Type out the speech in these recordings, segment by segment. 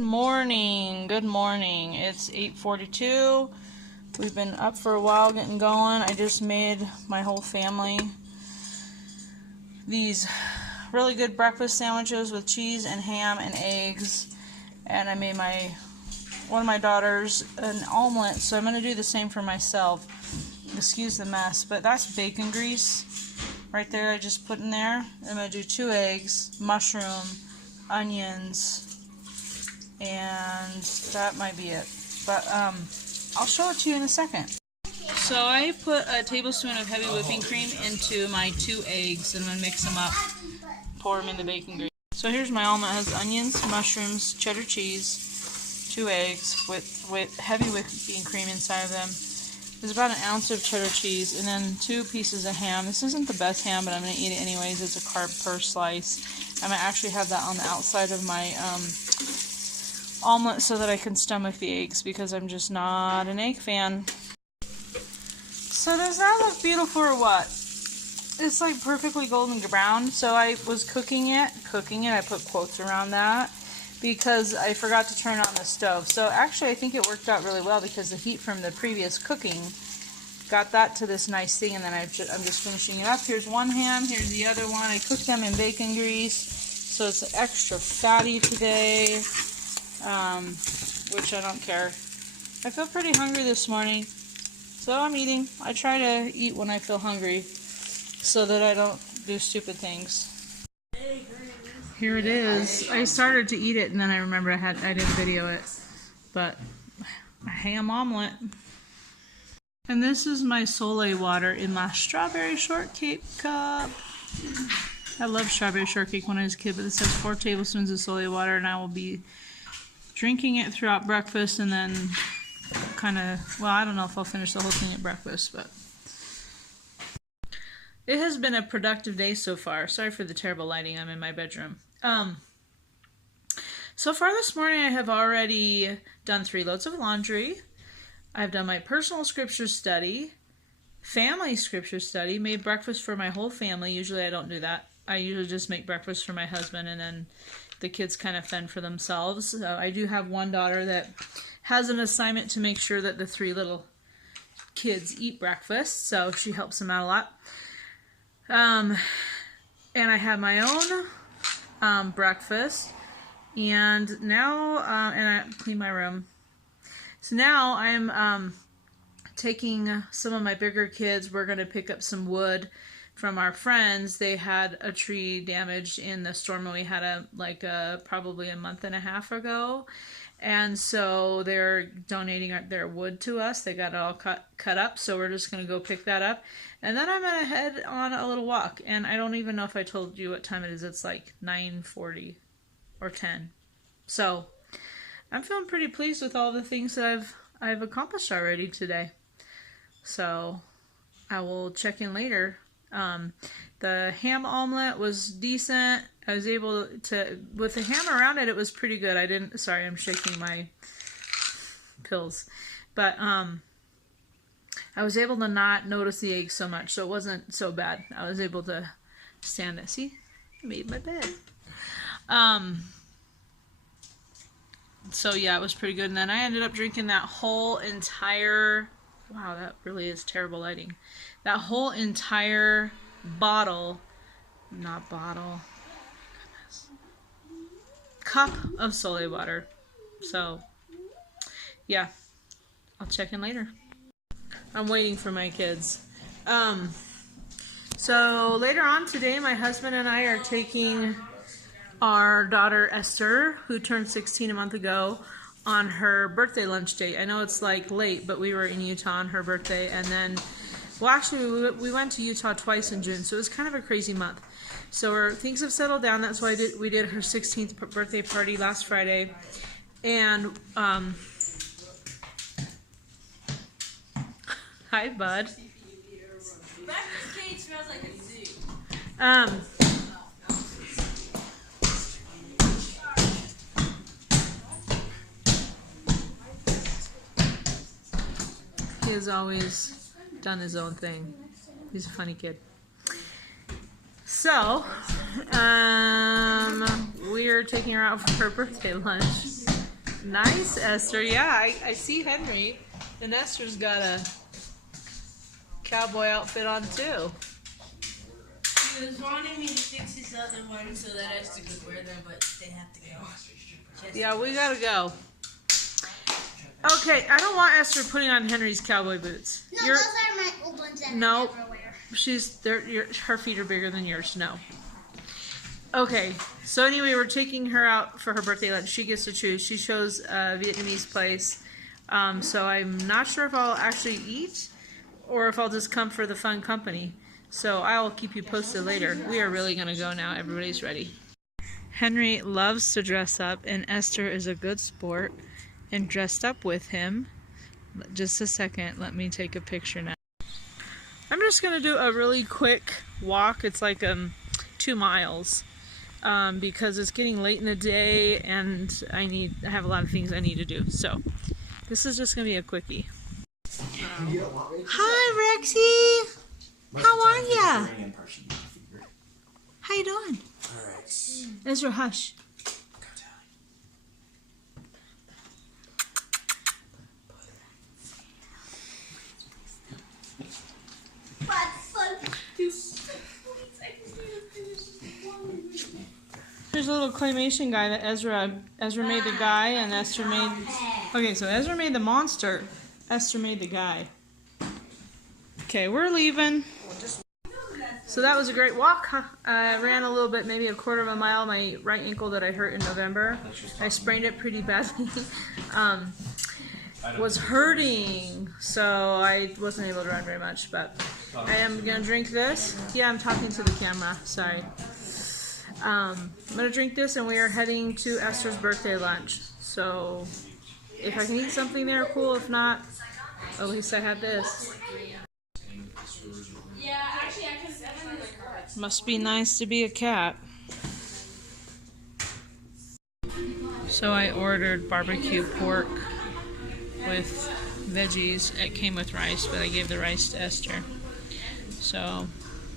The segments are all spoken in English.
morning. Good morning. It's 8:42. We've been up for a while getting going. I just made my whole family these really good breakfast sandwiches with cheese and ham and eggs. And I made one of my daughters an omelet, so I'm going to do the same for myself. Excuse the mess, but that's bacon grease right there I just put in there. I'm going to do 2 eggs, mushroom, onions, and that might be it. But I'll show it to you in a second. So I put a tablespoon of heavy whipping cream into my 2 eggs, and I'm going to mix them up, pour them in the bacon grease. So here's my omelet. It has onions, mushrooms, cheddar cheese, 2 eggs with heavy whipping cream inside of them. There's about 1 ounce of cheddar cheese, and then 2 pieces of ham. This isn't the best ham, but I'm going to eat it anyways. It's a carb per slice. I'm going to actually have that on the outside of my omelet so that I can stomach the eggs, because I'm just not an egg fan. So does that look beautiful or what? It's like perfectly golden brown. So I was cooking it, I put quotes around that, because I forgot to turn on the stove. So actually I think it worked out really well, because the heat from the previous cooking got that to this nice thing, and then I'm just finishing it up. Here's one ham, here's the other one. I cooked them in bacon grease, so it's extra fatty today, which I don't care. I feel pretty hungry this morning, so I'm eating. I try to eat when I feel hungry so that I don't do stupid things. Here it is. I started to eat it, and then I remember I didn't video it. But a ham omelet. And this is my Soleil water in my strawberry shortcake cup. I loved strawberry shortcake when I was a kid, but this has 4 tablespoons of Soleil water, and I will be drinking it throughout breakfast, and then well, I don't know if I'll finish the whole thing at breakfast, but it has been a productive day so far. Sorry for the terrible lighting. I'm in my bedroom. So far this morning I have already done 3 loads of laundry. I've done my personal scripture study, family scripture study, made breakfast for my whole family. Usually I don't do that. I usually just make breakfast for my husband, and then the kids kind of fend for themselves. I do have one daughter that has an assignment to make sure that the 3 little kids eat breakfast, so she helps them out a lot. And I have my own breakfast, and now, and I clean my room. So now I'm taking some of my bigger kids. We're going to pick up some wood from our friends. They had a tree damaged in the storm that we had probably a month and a half ago. And so they're donating their wood to us. They got it all cut up, so we're just going to go pick that up. And then I'm going to head on a little walk. And I don't even know if I told you what time it is. It's like 9:40 or 10. So I'm feeling pretty pleased with all the things that I've accomplished already today. So I will check in later. The ham omelet was decent. I was able to, with the ham around it, it was pretty good. Sorry, I'm shaking my pills. But I was able to not notice the eggs so much, so it wasn't so bad. I was able to stand it. See? I made my bed. So yeah, it was pretty good. And then I ended up drinking that whole entire, wow, that really is terrible lighting. That whole entire cup of Soleil water. So yeah, I'll check in later. I'm waiting for my kids. So later on today, my husband and I are taking our daughter Esther, who turned 16 a month ago, on her birthday lunch date. I know it's like late, but we were in Utah on her birthday, and then, well, actually we went to Utah twice in June, so it was kind of a crazy month. So things have settled down. That's why we did her 16th birthday party last Friday, and hi, bud. Breakfast cake smells like a zoo. He has always done his own thing. He's a funny kid. So, we're taking her out for her birthday lunch. Nice, Esther. Yeah, I see Henry. And Esther's got a cowboy outfit on too. He was wanting me to fix his other one so that Esther could wear them, but they have to go. Yeah, we gotta go. Okay, I don't want Esther putting on Henry's cowboy boots. No, those are my old ones that I never wear. Her feet are bigger than yours. No. Okay, so anyway, we're taking her out for her birthday lunch. She gets to choose. She chose a Vietnamese place. So I'm not sure if I'll actually eat or if I'll just come for the fun company. So I'll keep you posted later. We are really going to go now. Everybody's ready. Henry loves to dress up, and Esther is a good sport and dressed up with him. Just a second. Let me take a picture now. I'm just going to do a really quick walk. It's like 2 miles. Because it's getting late in the day and I have a lot of things I need to do. So this is just gonna be a quickie. Hi, Rexy. How are ya? How you doing? Ezra, hush. There's a little claymation guy that Ezra made the guy, and Esther made. Okay, so Ezra made the monster. Esther made the guy. Okay, we're leaving. So that was a great walk. I ran a little bit, maybe a quarter of a mile. My right ankle that I hurt in November, I sprained it pretty badly. Was hurting, so I wasn't able to run very much. But I am gonna drink this. Yeah, I'm talking to the camera. Sorry. I'm gonna drink this, and we are heading to Esther's birthday lunch. So if I can eat something there, cool. If not, at least I had this. Yeah, actually, I can definitely Must be nice to be a cat. So I ordered barbecue pork with veggies. It came with rice, but I gave the rice to Esther. So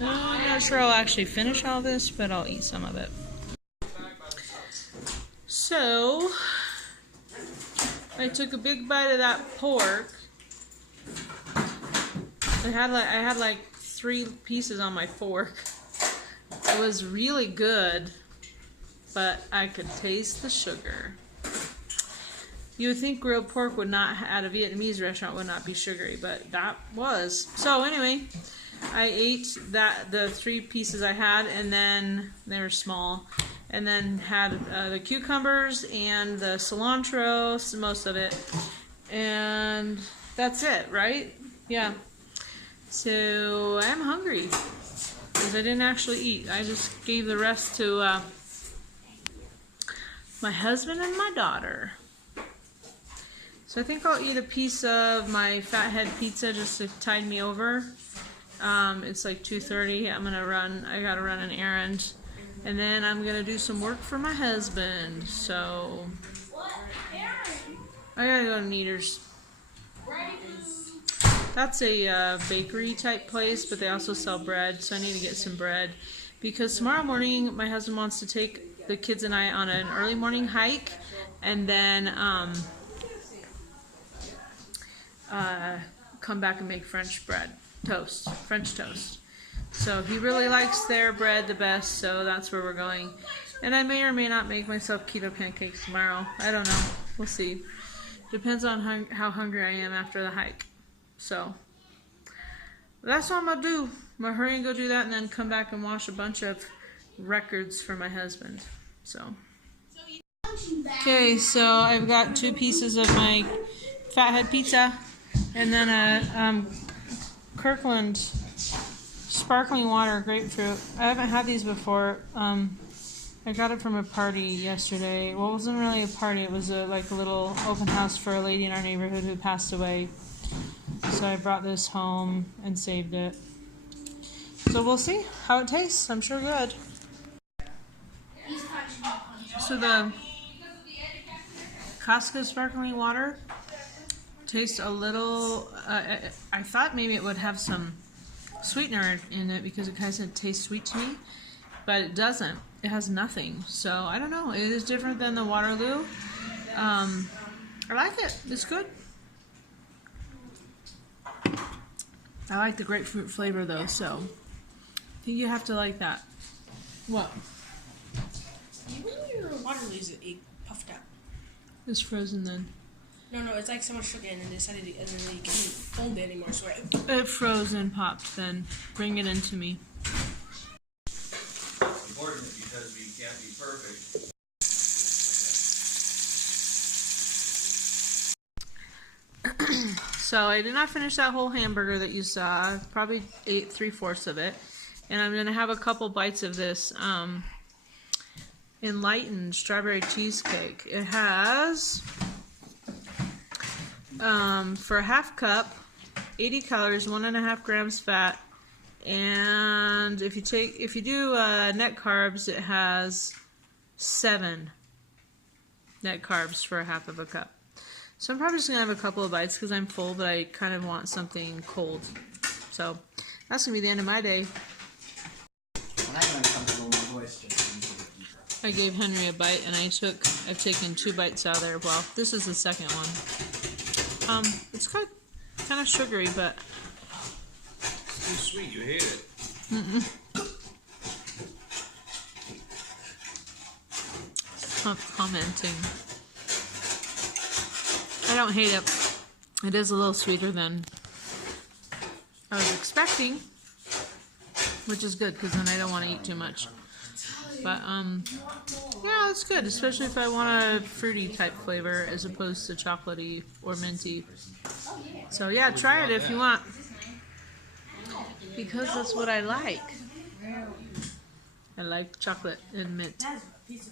I'm not sure I'll actually finish all this, but I'll eat some of it. So I took a big bite of that pork. I had like 3 pieces on my fork. It was really good, but I could taste the sugar. You would think grilled pork would not, at a Vietnamese restaurant, would not be sugary, but that was. So anyway, I ate the 3 pieces I had, and then they were small, and then had the cucumbers and the cilantro, most of it, and that's it, right? Yeah. So I'm hungry because I didn't actually eat. I just gave the rest to my husband and my daughter. So I think I'll eat a piece of my fathead pizza just to tide me over. It's like 2:30. I gotta run an errand, and then I'm gonna do some work for my husband. So I gotta go to Neater's. That's a bakery type place, but they also sell bread, so I need to get some bread. Because tomorrow morning, my husband wants to take the kids and I on an early morning hike, and then come back and make French toast. So he really likes their bread the best, so that's where we're going. And I may or may not make myself keto pancakes tomorrow. I don't know. We'll see. Depends on how hungry I am after the hike. So that's what I'm gonna do. I'm gonna hurry and go do that, and then come back and wash a bunch of records for my husband. So okay, so I've got 2 pieces of my fathead pizza, and then a Kirkland sparkling water grapefruit. I haven't had these before. I got it from a party yesterday. Well, it wasn't really a party. It was like a little open house for a lady in our neighborhood who passed away. So I brought this home and saved it. So we'll see how it tastes. I'm sure good. So the Costco sparkling water tastes a little, I thought maybe it would have some sweetener in it because it kind of tastes sweet to me, but it doesn't. It has nothing. So I don't know. It is different than the Waterloo. I like it. It's good. I like the grapefruit flavor though, so I think you have to like that. What? Even your water leaves it puffed out. It's frozen then. No, it's like so much sugar, and then they decided, and then they couldn't fold it anymore. So It froze and popped then. Bring it into me. Important because we can't be perfect. So I did not finish that whole hamburger that you saw. I probably ate 3/4 of it. And I'm going to have a couple bites of this Enlightened strawberry cheesecake. It has, for a half cup, 80 calories, 1.5 grams fat. And if you do net carbs, it has 7 net carbs for a half of a cup. So I'm probably just going to have a couple of bites because I'm full, but I kind of want something cold. So that's going to be the end of my day. I gave Henry a bite, and I've taken 2 bites out of there. Well, this is the second one. It's kind of sugary, but It's too sweet. You hate it. Not commenting. I don't hate it. It is a little sweeter than I was expecting, which is good because then I don't want to eat too much. But yeah, it's good, especially if I want a fruity type flavor as opposed to chocolatey or minty. So yeah, try it if you want, because that's what I like. I like chocolate and mint.